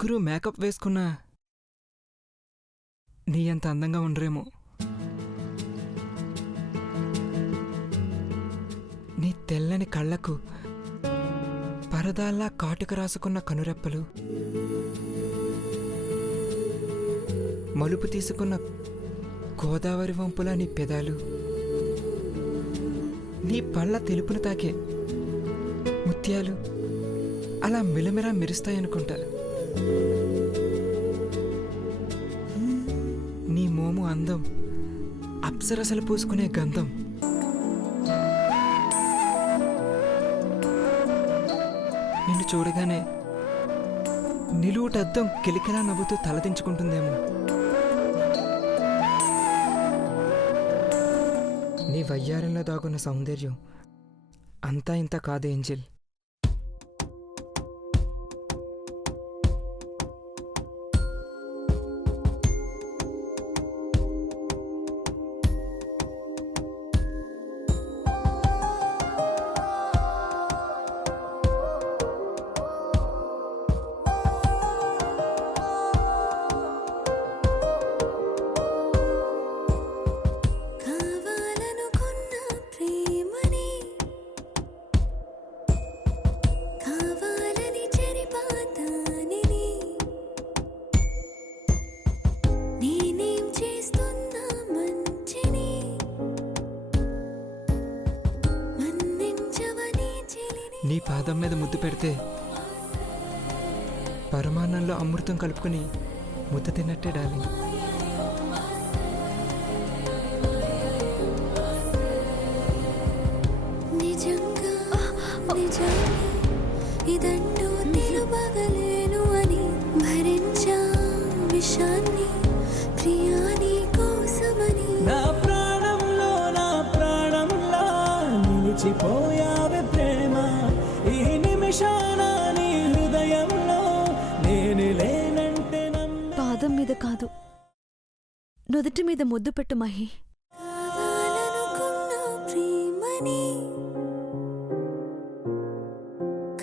ముగ్గురు మేకప్ వేసుకున్నా నీ అంత అందంగా ఉండరేమో. నీ తెల్లని కళ్ళకు పరదాల్లా కాటుక రాసుకున్న కనురెప్పలు, మలుపు తీసుకున్న గోదావరి వంపులా నీ పెదాలు, నీ పళ్ళ తెలుపును తాకే ముత్యాలు అలా మిలమిలా మెరుస్తాయనుకుంటా. నీ మోము అందం అప్సరసలు పూసుకునే గంధం. నిన్ను చూడగానే నిలువుటద్దం కిలికిలా నవ్వుతూ తలదించుకుంటుందేమో. నీ వయ్యారంలో దాగున్న సౌందర్యం అంతా ఇంత కాదు ఏంజెల్. నీ పాదం మీద ముద్దు పెడితే పరమాన్నంలో అమృతం కలుపుకుని ముద్ద తిన్నట్టే డార్లింగ్. ఇదంటూ నిలువగలేను అని భరించా విషాన్ని ప్రియాని కోసమని. నా ప్రాణంలో నిలిచిపోయావే ప్రేమ, ఈ నిమిషాన నీ హృదయంలో నేను లేనంటే పాదం మీద కాదు నుదుటి మీద ముద్దు పెట్టు మహి. కావాలనుకున్న ప్రేమని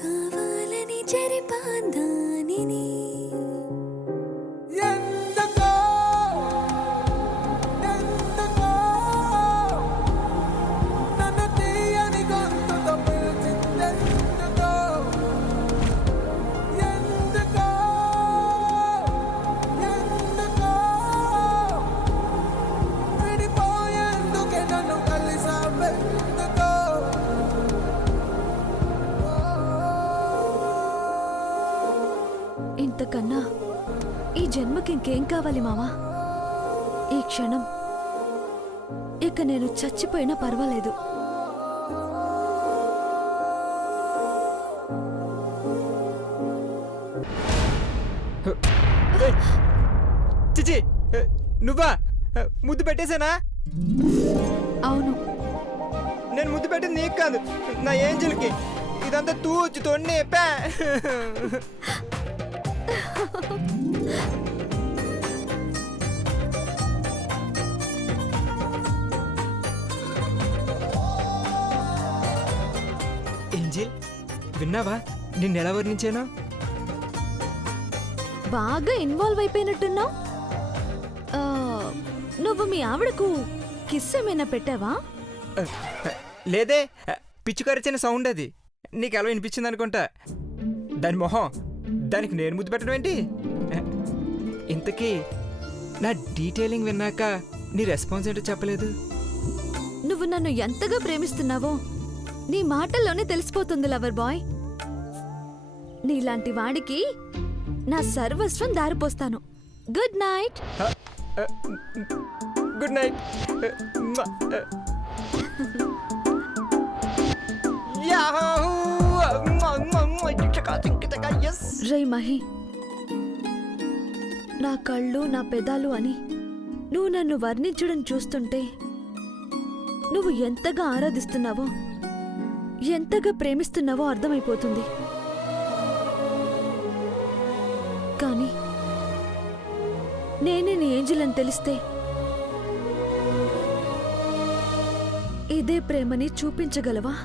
కావాలని జరిపాదానిని. ఇంతకన్నా ఈ జన్మకి ఇంకేం కావాలి మావా? ఈ క్షణం ఇక నేను చచ్చిపోయినా పర్వాలేదు. చిచి, నువ్వా? ముద్దు పెట్టేశానా? అవును, నేను ముద్దు పెట్టింది నీకు కాదు, నా ఏంజల్కి. ఇదంతా తూచి తొన్నే పే. ఏంజల్, విన్నావా నిన్నెలా వర్ణించానో? బాగా ఇన్వాల్వ్ అయిపోయినట్టున్నావు. నువ్వు మీ ఆవిడకు కిస్ ఏమైనా పెట్టావా? లేదే, పిచ్చుకరిచిన సౌండ్ అది. నీకు ఎలా వినిపించింది అనుకుంటా. దాని మొహం, దానికి నేను ముద్దు పెట్టడం ఏంటి? ఇంతకీ నా డీటెయిలింగ్ విన్నాక నీ రెస్పాన్స్ ఏంటో చెప్పలేదు. నువ్వు నన్ను ఎంతగా ప్రేమిస్తున్నావో నీ మాటల్లోనే తెలిసిపోతుంది లవర్ బాయ్. నీలాంటి వాడికి నా సర్వస్వం దారిపోస్తాను. Good night. Good night. రై మహి, నా కళ్ళు నా పెదాలు అని నువ్వు నన్ను వర్ణించడం చూస్తుంటే నువ్వు ఎంతగా ఆరాధిస్తున్నావో ఎంతగా ప్రేమిస్తున్నావో అర్థమైపోతుంది. కానీ నేనే నీ ఏంజెల్ అని తెలిస్తే ఇదే ప్రేమని చూపించగలవా?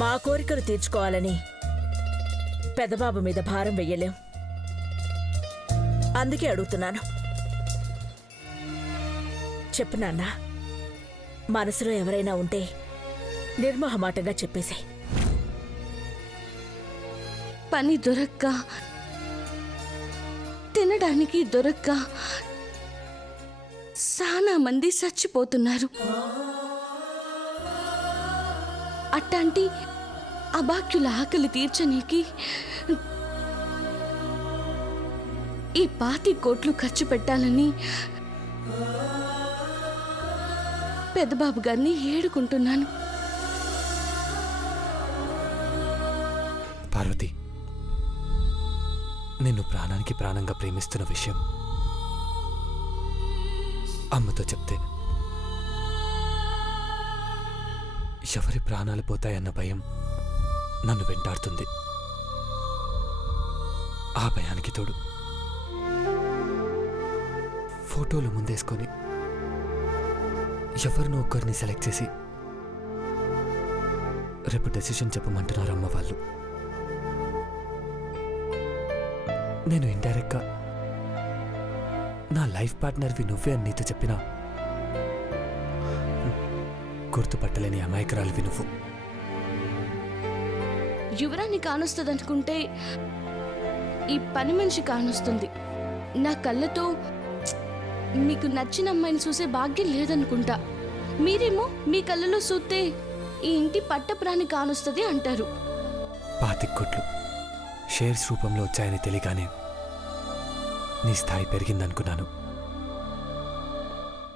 మా కోరికలు తీర్చుకోవాలని పెదబాబు మీద భారం వెయ్యలేం. అందుకే అడుగుతున్నాను. చెప్పు నాన్న, మనసులో ఎవరైనా ఉంటే నిర్మోహమాటంగా చెప్పేశాయి. పని దొరక్క, తినడానికి దొరక్క చాలా మంది చచ్చిపోతున్నారు. అట్లాంటి అభాగ్యుల ఆకలి తీర్చనీకి ఈ 25 కోట్లు ఖర్చు పెట్టాలని పెద్దబాబు గారిని ఏడుకుంటున్నాను. పార్వతి, నిన్ను ప్రాణానికి ప్రాణంగా ప్రేమిస్తున్న విషయం అమ్మతో చెప్తే ఎవరి ప్రాణాలు పోతాయన్న భయం నన్ను వెంటాడుతుంది. ఆ భయానికి తోడు ఫోటోలు ముందేసుకొని ఎవరినో ఒక్కరిని సెలెక్ట్ చేసి రేపు డెసిషన్ చెప్పమంటున్నారు అమ్మ వాళ్ళు. నేను ఇండైరెక్ట్గా నా లైఫ్ పార్ట్నర్వి నువ్వే అని నీతో చెప్పినా గుర్తుపట్టలేని అమాయకురాలివి నువ్వు. యువరాన్ని కానొస్తుందనుకుంటే ఈ పని మనిషి కానొస్తుంది. నా కళ్ళతో మీకు నచ్చిన అమ్మాయిని చూసే భాగ్యం లేదనుకుంటా. మీరేమో మీ కళ్ళలో చూస్తే ఈ ఇంటి పట్టప్రాణి కానొస్తుంది అంటారు. 25 కోట్లు షేర్స్ రూపంలో వచ్చాయని తెలియగానే నీ స్థాయి పెరిగిందనుకున్నాను.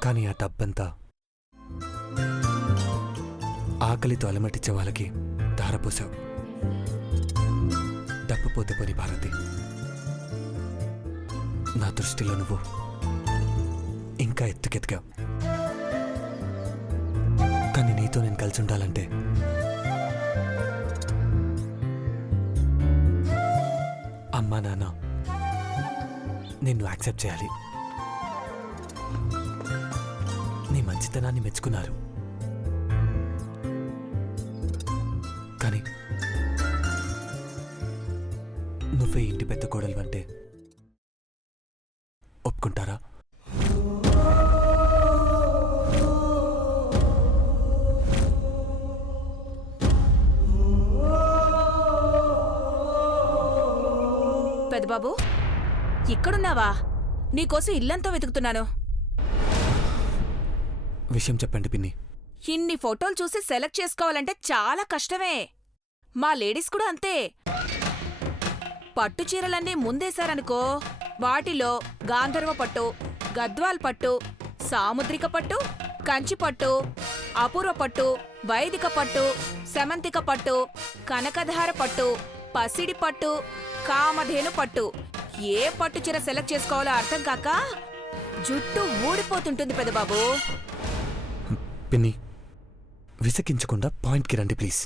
కానీ ఆ డబ్బంతా ఆకలితో అలమటించే వాళ్ళకి ధారపోసావు. డబ్బు పోతే పోని భారతి, నా దృష్టిలో నువ్వు ఇంకా ఎత్తుకెత్తుగావు. కానీ నీతో నేను కలిసి ఉండాలంటే అమ్మా నాన్న నిన్ను యాక్సెప్ట్ చేయాలి. నీ మంచితనాన్ని మెచ్చుకున్నారు. కానీ నువ్వే ఇంటి పెద్ద కోడలు అంటే ఒప్పుకుంటారా? పెదబాబు, ఇక్కడున్నావా? నీకోసం ఇల్లంతా వెతుకుతున్నాను. విషయం చెప్పండి పిన్ని. ఇన్ని ఫోటోలు చూసి సెలెక్ట్ చేసుకోవాలంటే చాలా కష్టమే. మా లేడీస్ కూడా అంతే. పట్టు చీరలన్నీ ముందేశారనుకో, వాటిలో గాంధర్వ పట్టు, గద్వాల్ పట్టు, సాముద్రిక పట్టు, కంచి పట్టు, అపూర్వ పట్టు, వైదిక పట్టు, సెమంతిక పట్టు, కనకధార పట్టు, పసిడి పట్టు, కామధేను పట్టు. ఏ పట్టు చీర సెలెక్ట్ చేసుకోవాలో అర్థం కాక జుట్టు ఊడిపోతుంటుంది పెదబాబు. పిన్ని, విసికించకుండా పాయింట్కి రండి ప్లీజ్.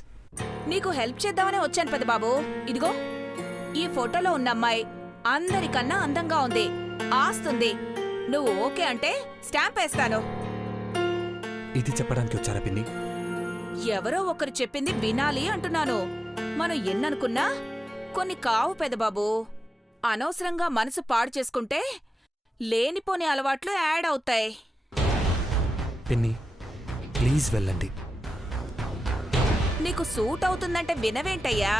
నీకు హెల్ప్ చేద్దామనే వచ్చాను పెదబాబు. ఇదిగో, ఈ ఫోటోలో ఉన్న అమ్మాయి అందరికన్నా అందంగా ఉంది, ఆస్తుంది. నువ్వు ఓకే అంటే స్టాంప్ వేస్తాను. ఇది చెప్పడానికి వచ్చారా పిన్ని? ఎవరో ఒకరు చెప్పింది వినాలి అంటున్నాను. మనం ఎన్ననుకున్నా కొన్ని కావు పెదబాబు. అనవసరంగా మనసు పాడు చేసుకుంటే లేనిపోని అలవాట్లు యాడ్ అవుతాయి. పిన్ని ప్లీజ్ వెళ్ళండి. నీకు సూట్ అవుతుందంటే వినవేంటయ్యా?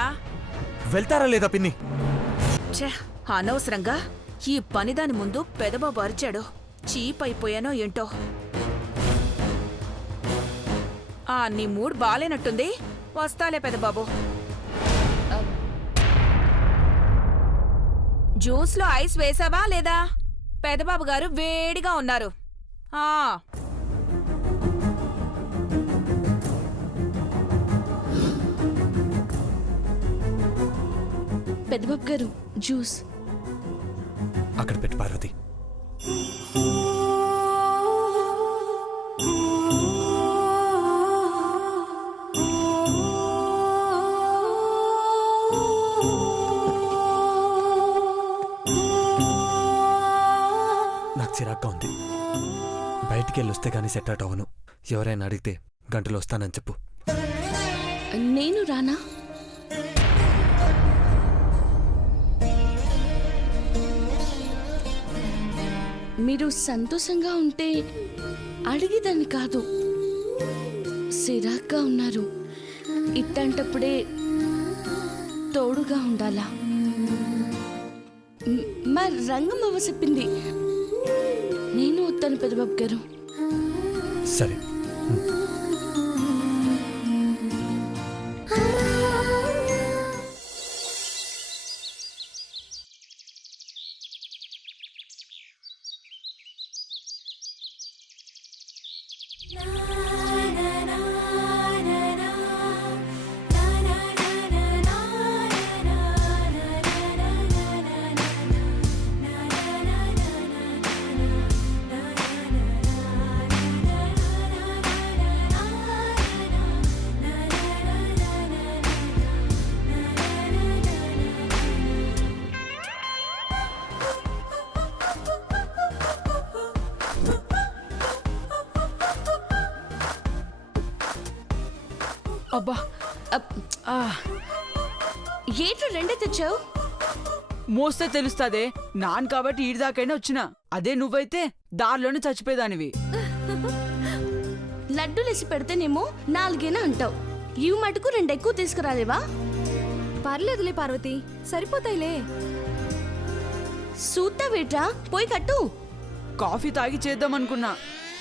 వెళ్తారా లేదా పిన్ని? ఛే, అనవసరంగా ఈ పనిదాని ముందు పెదబాబు అరిచాడు. చీప్ అయిపోయానో ఏంటో. నీ మూడ్ బాలేనట్టుంది. వస్తాలే పెదబాబు. జ్యూస్లో ఐస్ వేసావా లేదా? పెదబాబు గారు వేడిగా ఉన్నారు. పెద్దబాబు గారు జ్యూస్ అక్కడ పెట్టి పార్వతి. నాకు చిరాగ్గా ఉంది. బయటికి వెళ్ళొస్తే కానీ సెట్ అవుట్ అవ్వను. ఎవరైనా అడిగితే గంటలో వస్తానని చెప్పు. నేను రానా? మీరు సంతోషంగా ఉంటే అడిగేదాన్ని కాదు. సిరాగ్గా ఉన్నారు, ఇట్టంటప్పుడే తోడుగా ఉండాలా. మా రంగమ్మ చెప్పింది, నేను వస్తాను పెద్దబాబు గారు. సరే. అబ్బా ఏంటో రెండే తెచ్చావు? మోస్తే తెలుస్తాదే. నాన్ కాబట్టి ఈడి దాకైనా వచ్చిన. అదే నువ్వైతే దారిలోనే చచ్చిపోయేదానివి. లడ్డూలేసి పెడితేనేమో 4 అంటావు. ఇవి మటుకు 2 ఎక్కువ తీసుకురాలేవా? పర్లేదులే పార్వతి, సరిపోతాయిలే. సూత్తా వేట్రా, పోయి కట్టు. కాఫీ తాగి చేద్దామనుకున్నా,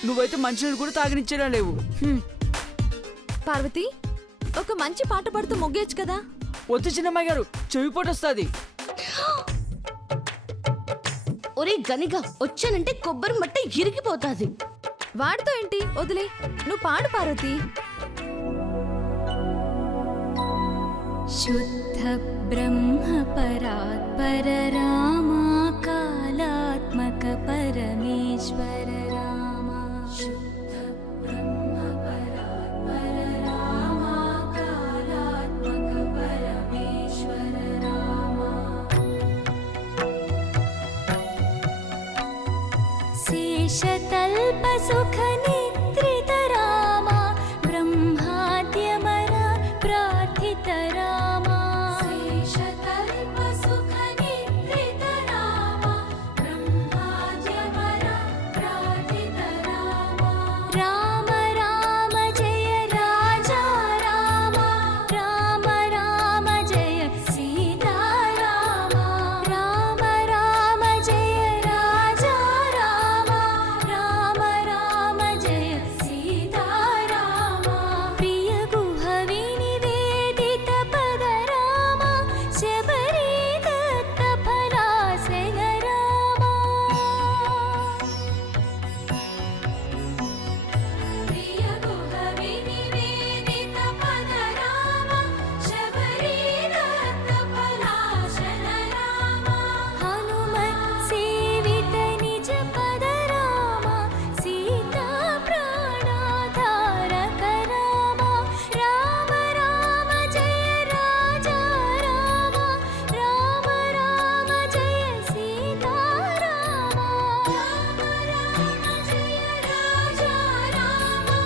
నువ్వైతే మంచినీళ్ళు కూడా తాగనిచ్చేలా లేవు. పార్వతి, ఒక మంచి పాట పాడుతూ మొగ్గేచ్చు కదా. వద్దు చిన్నమ్మాయి గారు, చెవిపోటు వస్తుంది. ఒరే గనిగా, వచ్చానంటే కొబ్బరి మట్ట ఇరిగిపోతాది. వాడితో ఏంటి, వదిలే. నువ్వు పాడు పార్వతి. శుద్ధ బ్రహ్మ పరాత్పర రామా కాలాత్మక పరమేశ్వర రామా. శుద్ధ బ్రహ్మ పరాత్పర రామా కాలాత్మక పరమేశ్వర రామా. శేషతల్ప సుఖ నిద్రిత రామా బ్రహ్మాద్యమర ప్రార్థిత రామా. శేషతల్ప సుఖ నిద్రిత రామా బ్రహ్మాద్యమర ప్రార్థిత రామా. రామ రామ జయ రాజా రామా. రామ రామ జయ సీతా రామా. రామ రామ జయ రాజా రామా. రామ రామ జయ సీతా రామా. ప్రియ గుహ వినివేదిత పద రామా. శబరి దత్త ఫలాసన రామా. ప్రియ గుహ వినివేదిత పద రామా. శబరి దత్త ఫలాసన రామా. హనుమత్ సేవిత నిజ పద రామా. సీతా ప్రాణాధారక రామా. రామ రామ జయ రాజా రామా. రామ రామ జయ సీతా రామా. రామ రామ జయ రాజా రామా.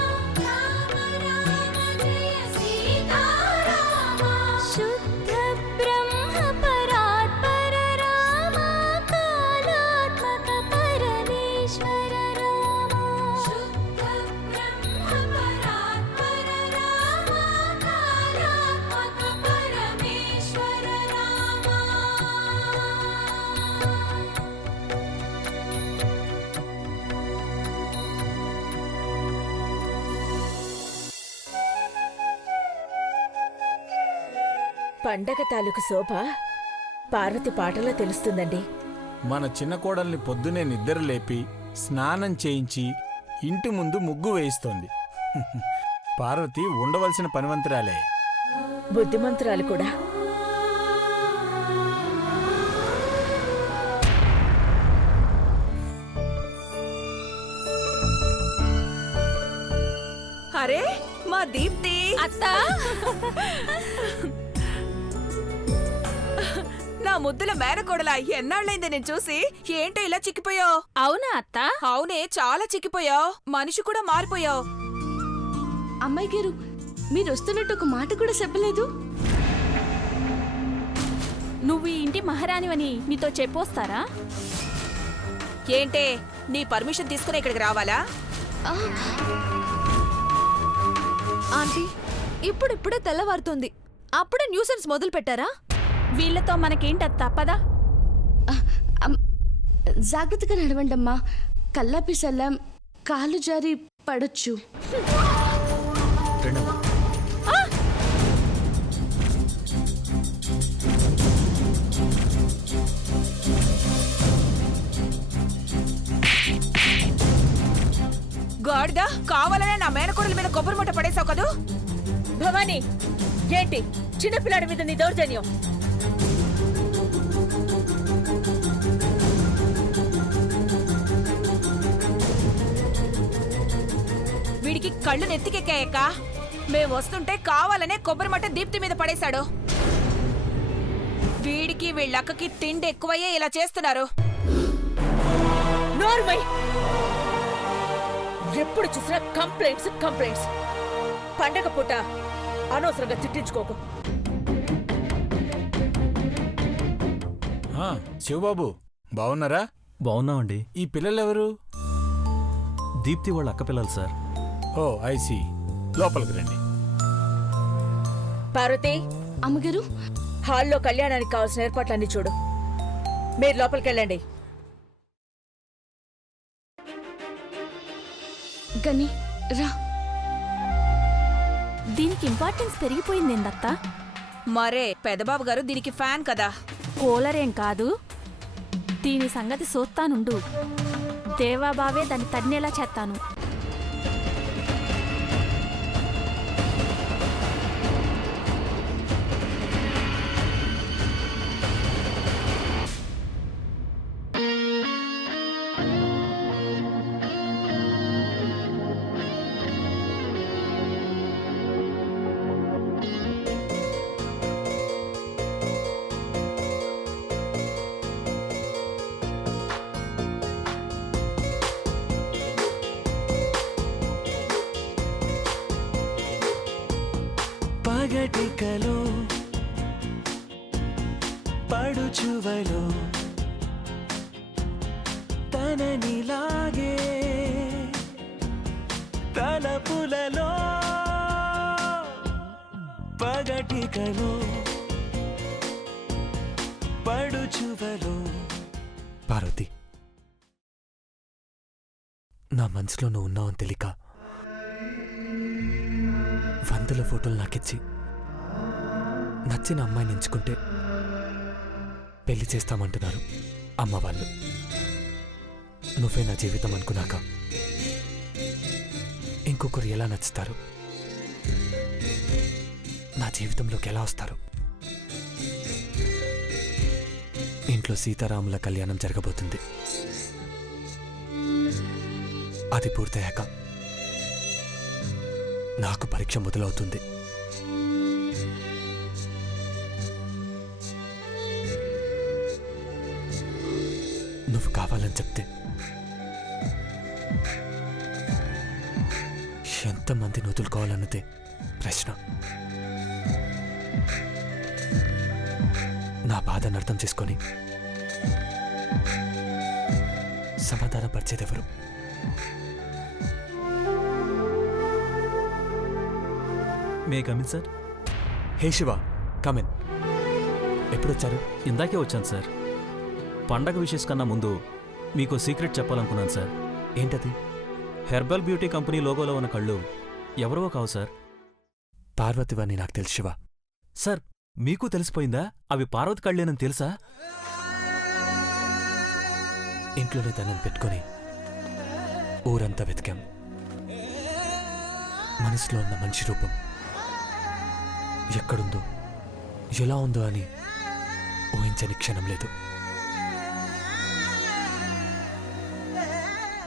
రామ రామ జయ సీతా రామా. శుద్ధ బ్రహ్మ పరాత్పర రామా కాలాత్మక పరమేశ్వర రామా. శుద్ధ బ్రహ్మ పరాత్పర రామా కాలాత్మక పరమేశ్వర రామా. పండగ తాలూకు శోభ పార్వతి పాటలో తెలుస్తుందండి. మన చిన్న కోడల్ని పొద్దునే నిద్ర లేపి స్నానం చేయించి ఇంటి ముందు ముగ్గు వేయిస్తోంది. పార్వతి ఉండవలసిన పనివంతురాలే. బుద్ధిమంతురాలు కూడా. అరే మా దీప్తి అత్తా, నా ముద్దుల మేనకోడలా, ఎన్నాళ్ళైంది నేను చూసి. ఏంటో ఇలా చిక్కిపోయావు? అవునా అత్తా? అవునే, చాలా చిక్కిపోయావు. మనిషి కూడా మారిపోయావు. అమ్మాయి గారు, మీరు వస్తున్నట్టు ఒక మాట కూడా చెప్పలేదు. నువ్వు ఈ ఇంటి మహారాణివని నీతో చెప్పొస్తారా? ఏంటే, నీ పర్మిషన్ తీసుకుని ఇక్కడికి రావాలా? ఆ, ఆంటీ ఇప్పుడిప్పుడే తెల్లవారుతుంది, అప్పుడే న్యూసెన్స్ మొదలు పెట్టారా? వీళ్ళతో మనకేంట తప్పదా? అమ్, జాగ్రత్తగా నడవండి అమ్మా. కల్లాపి సల్లం, కాలు జారి పడొచ్చు. రెండమ్మా. గాడిదా, కావాలనే నా మేనకోడల మీద కొబ్బరి మూట పడేసావు కదూ? భవానీ, ఏంటి చిన్నపిల్లాడి మీద నీ దౌర్జన్యం? వీడికి కళ్ళు నెత్తికెక్కాయక్క. మేము వస్తుంటే కావాలనే కొబ్బరి మట్ట దీప్తి మీద పడేశాడు. వీడికి వీళ్ళక్కకి తిండి ఎక్కువయ్యే ఇలా చేస్తున్నారు. నోర్మై, ఎప్పుడు చూసినా కంప్లైంట్స్ కంప్లైంట్స్. పండగ పూట అనవసరంగా తిట్టించుకోకు. శివబాబు, బాగున్నారా? బాగున్నామండి. ఈ పిల్లలెవరు? దీప్తి వాళ్ళ అక్క పిల్లలు సార్. ఓ ఐసి, లోపలికి రండి. పార్వతి, అమ్మగారు, హాల్లో కళ్యాణానికి కావాల్సిన ఏర్పాట్లన్నీ చూడు. మీరు లోపలికి వెళ్ళండి. గని రా. దీనికి ఇంపార్టెన్స్ పెరిగిపోయిందేందత్త? మరే పెదబాబు గారు దీనికి ఫ్యాన్ కదా. కూలరేం కాదు, దీని సంగతి చూస్తానుండు. దేవాబావే దాన్ని తన్నేలా చేస్తాను. పగటికలో పడుచువలో తననిలాగే తలపులలో పగటికలో పడుచువలో. పార్వతి, నా మనసులో నువ్వు ఉన్నావని తెలియక వందల ఫోటోలు నాకిచ్చి నచ్చిన అమ్మాయిని ఎంచుకుంటే పెళ్లి చేస్తామంటున్నారు అమ్మ వాళ్ళు. నువ్వే నా జీవితం అనుకున్నాక ఇంకొకరు ఎలా నచ్చుతారు? నా జీవితంలోకి ఎలా వస్తారు? ఇంట్లో సీతారాముల కళ్యాణం జరగబోతుంది. అది పూర్తయ్యాక నాకు పరీక్ష మొదలవుతుంది. నువ్వు కావాలని చెప్తే ఎంతమంది వదులుకోవాలన్నదే ప్రశ్న. నా బాధను అర్థం చేసుకొని సమాధానపరిచేదెవరు? May come in sir. Hey Shiva, come in. ఎప్పుడొచ్చారు? ఇందాకే వచ్చాను సార్. పండగ విషెస్ కన్నా ముందు మీకు సీక్రెట్ చెప్పాలనుకున్నాను సార్. ఏంటది? హెర్బల్ బ్యూటీ కంపెనీ లోగోలో ఉన్న కళ్ళు ఎవరో కావు సార్. పార్వతివని నాకు తెలుసు శివ. సార్, మీకు తెలిసిపోయిందా? అవి పార్వతి కళ్ళేనని తెలుసా? ఇంట్లోనే తనని పెట్టుకొని ఊరంతా వెతికాం. మనసులో ఉన్న మనిషి రూపం ఎక్కడుందో, ఎలా ఉందో అని ఊహించని క్షణం లేదు.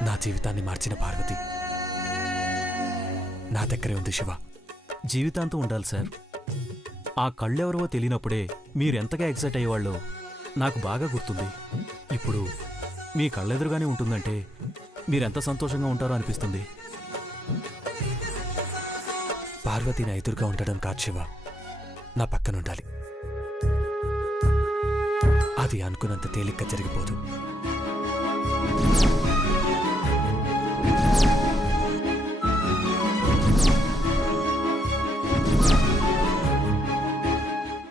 నా జీవితాన్ని మార్చిన పార్వతి నా దగ్గరే ఉంది శివ. జీవితాంతం ఉండాలి సార్. ఆ కళ్ళెవరో తెలియనప్పుడే మీరెంతగా ఎగ్జైట్ అయ్యేవాళ్ళో నాకు బాగా గుర్తుంది. ఇప్పుడు మీ కళ్ళెదురుగానే ఉంటుందంటే మీరెంత సంతోషంగా ఉంటారో అనిపిస్తుంది. పార్వతి నా ఎదురుగా ఉండడం కాదు శివ, నా పక్కన ఉండాలి. అది అనుకున్నంత తేలిగ్గా జరిగిపోదు.